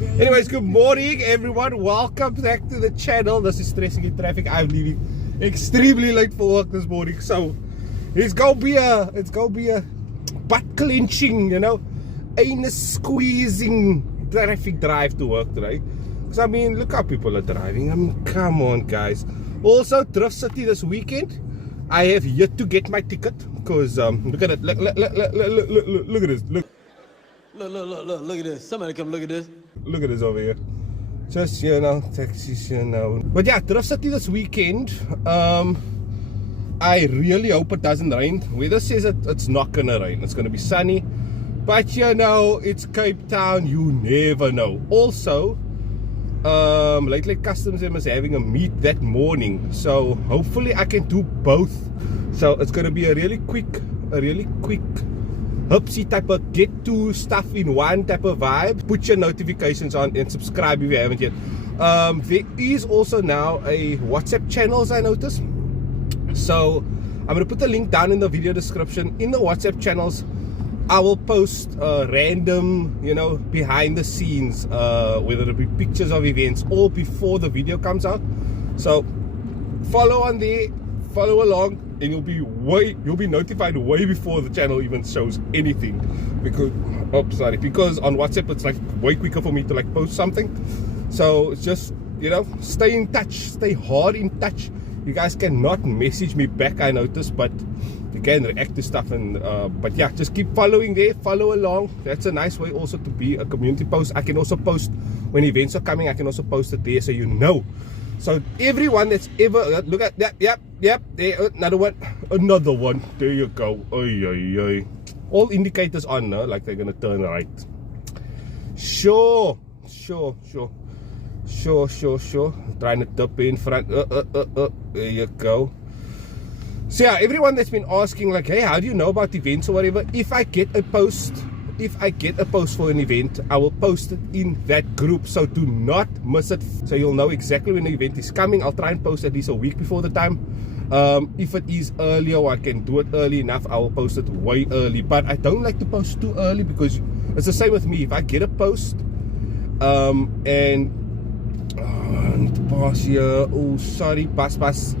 Anyways, good morning everyone. Welcome back to the channel. This is Stressing in Traffic. I'm leaving extremely late for work this morning, so it's gonna be a butt clenching, anus squeezing traffic drive to work today. Because I mean, look how people are driving. I mean, come on guys. Also, DriftCity this weekend. I have yet to get my ticket because look at it. Look at this. Look at this. Somebody come look at this. Look at this over here. Just, taxis, But yeah, DriftCity this weekend. I really hope it doesn't rain. Weather says it's not gonna rain. It's gonna be sunny. But it's Cape Town. You never know. Also, lately Customs is having a meet that morning. So hopefully I can do both. So it's gonna be a really quick hupsy type of get to stuff in one type of vibe. Put your notifications on and subscribe if you haven't yet. There is also now a WhatsApp channels I noticed. So I'm going to put the link down in the video description. In the WhatsApp channels I will post random, behind the scenes, whether it be pictures of events or before the video comes out. So follow on there, follow along, and you'll be notified way before the channel even shows anything. Because on WhatsApp it's like way quicker for me to like post something. So it's just, stay in touch, stay hard in touch. You guys cannot message me back, I noticed, but you can react to stuff. And but yeah, just keep following there, follow along. That's a nice way also to be a community post. I can also post when events are coming. I can also post it there, so you know. So everyone that's ever look at that, yep, there, another one. There you go. Oy. All indicators on, no? Like they're gonna turn right. Sure. Trying to dip in front. There you go. So yeah, everyone that's been asking like, hey, how do you know about events or whatever? If I get a post for an event, I will post it in that group. So do not miss it. So you'll know exactly when the event is coming. I'll try and post at least a week before the time. If it is earlier or I can do it early enough, I will post it way early. But I don't like to post too early because it's the same with me. If I get a post, and I need to pass here. Oh, sorry, bus. Bus.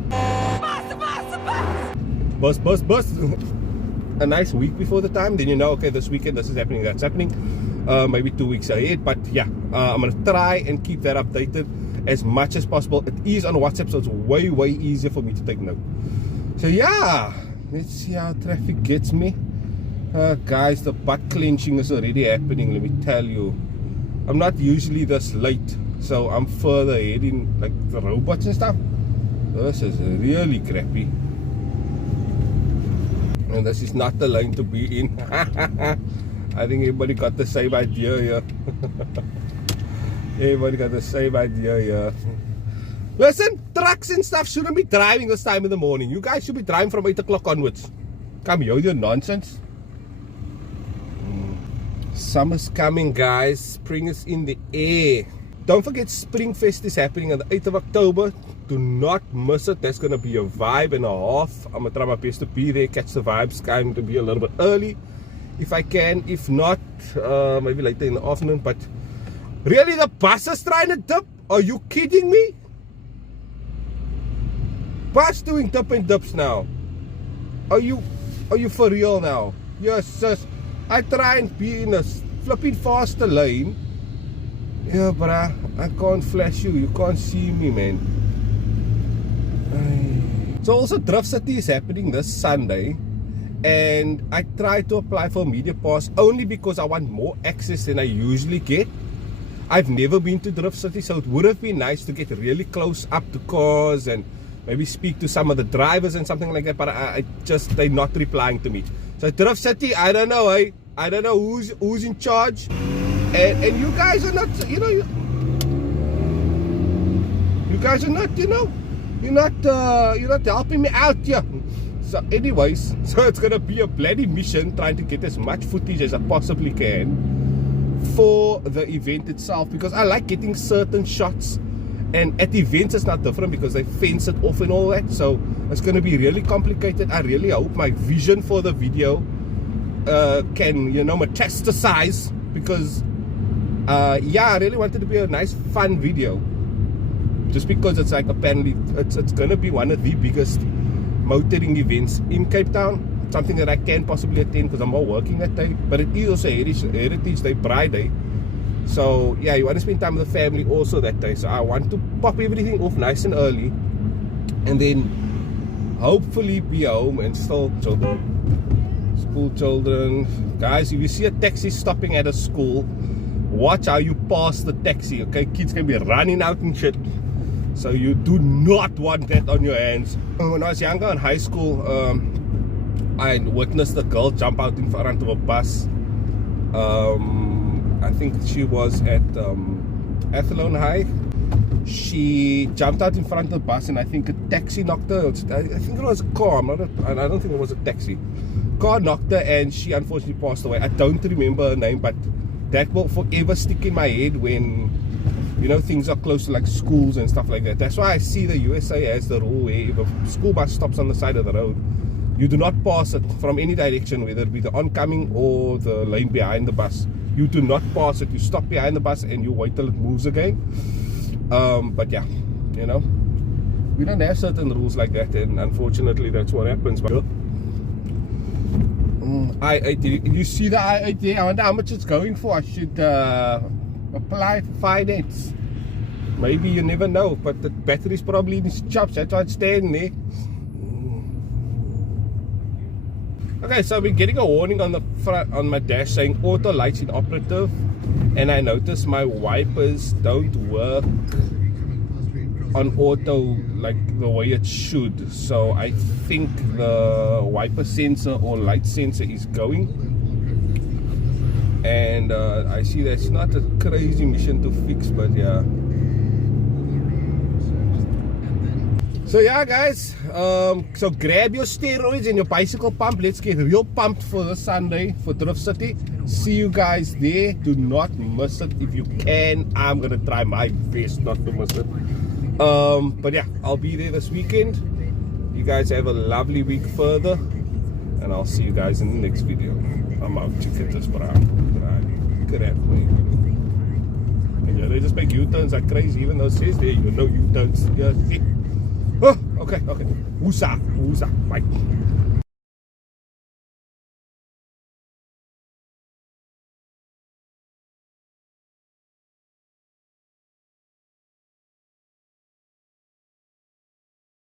A nice week before the time, then okay, this weekend this is happening, that's happening. Maybe 2 weeks ahead, but yeah, I'm gonna try and keep that updated as much as possible. It is on WhatsApp, so it's way easier for me to take note. So yeah, let's see how traffic gets me. Guys, the butt clenching is already happening. Let me tell you, I'm not usually this late, so I'm further ahead in like the robots and stuff. This is really crappy. And this is not the lane to be in. I think everybody got the same idea here. Everybody got the same idea here. Listen, trucks and stuff shouldn't be driving this time in the morning. You guys should be driving from 8 o'clock onwards. Come here, your nonsense. Summer's coming, guys. Spring is in the air. Don't forget, Springfest is happening on the 8th of October. Do not miss it. That's going to be a vibe and a half. I'm going to try my best to be there, catch the vibes. Going to be a little bit early if I can. If not, maybe later in the afternoon. But really, the bus is trying to dip? Are you kidding me? Bus doing dip and dips now. Are you for real now? Yes, sis. I try and be in a flipping faster lane. Yeah, bruh, I can't flash you. You can't see me, man. So also DriftCity is happening this Sunday, and I tried to apply for a media pass only because I want more access than I usually get. I've never been to DriftCity, so it would have been nice to get really close up to cars and maybe speak to some of the drivers and something like that, but they're not replying to me. So DriftCity, I don't know, I don't know who's in charge, and you guys are not, you guys are not, you're not helping me out here. So anyways, so it's gonna be a bloody mission trying to get as much footage as I possibly can for the event itself, because I like getting certain shots, and at events it's not different because they fence it off and all that. So it's gonna be really complicated. I really hope my vision for the video can metastasize, because yeah, I really wanted to be a nice fun video, just because it's like apparently it's gonna be one of the biggest motoring events in Cape Town. Something that I can possibly attend because I'm not working that day, but it is also Heritage Day, Pride Day. So yeah, you want to spend time with the family also that day. So I want to pop everything off nice and early, and then hopefully be home and still school children. Guys, if you see a taxi stopping at a school, watch how you pass the taxi, okay? Kids can be running out and shit, so you do not want that on your hands. When I was younger in high school, I witnessed a girl jump out in front of a bus. I think she was at Athlone High. She jumped out in front of the bus, and I think a taxi knocked her. I think it was a car. I don't think it was a taxi. Car knocked her, and she unfortunately passed away. I don't remember her name, but that will forever stick in my head when, you know, things are close to like schools and stuff like that. That's why I see the USA has the rule where if a school bus stops on the side of the road, you do not pass it from any direction, whether it be the oncoming or the lane behind the bus. You do not pass it. You stop behind the bus and you wait till it moves again. But yeah, you know, we don't have certain rules like that, and unfortunately that's what happens. But you see the I-80? I wonder how much it's going for. I should apply for finance. Maybe, you never know, but the battery's probably in its chops. That's why it's staying there. Okay, so I've been getting a warning on the front, on my dash, saying auto lights inoperative, and I noticed my wipers don't work on auto like the way it should. So I think the wiper sensor or light sensor is going, and I see that's not a crazy mission to fix, but yeah. So yeah, guys, so grab your steroids and your bicycle pump. Let's get real pumped for this Sunday for DriftCity. See you guys there. Do not miss it if you can. I'm gonna try my best not to miss it. But yeah, I'll be there this weekend. You guys have a lovely week further, and I'll see you guys in the next video. I'm out to get this brown. Good at me. And yeah, they just make U-turns like crazy, even though it says there, you know, U-turns. Yeah. Oh, okay. Woosah. Bye.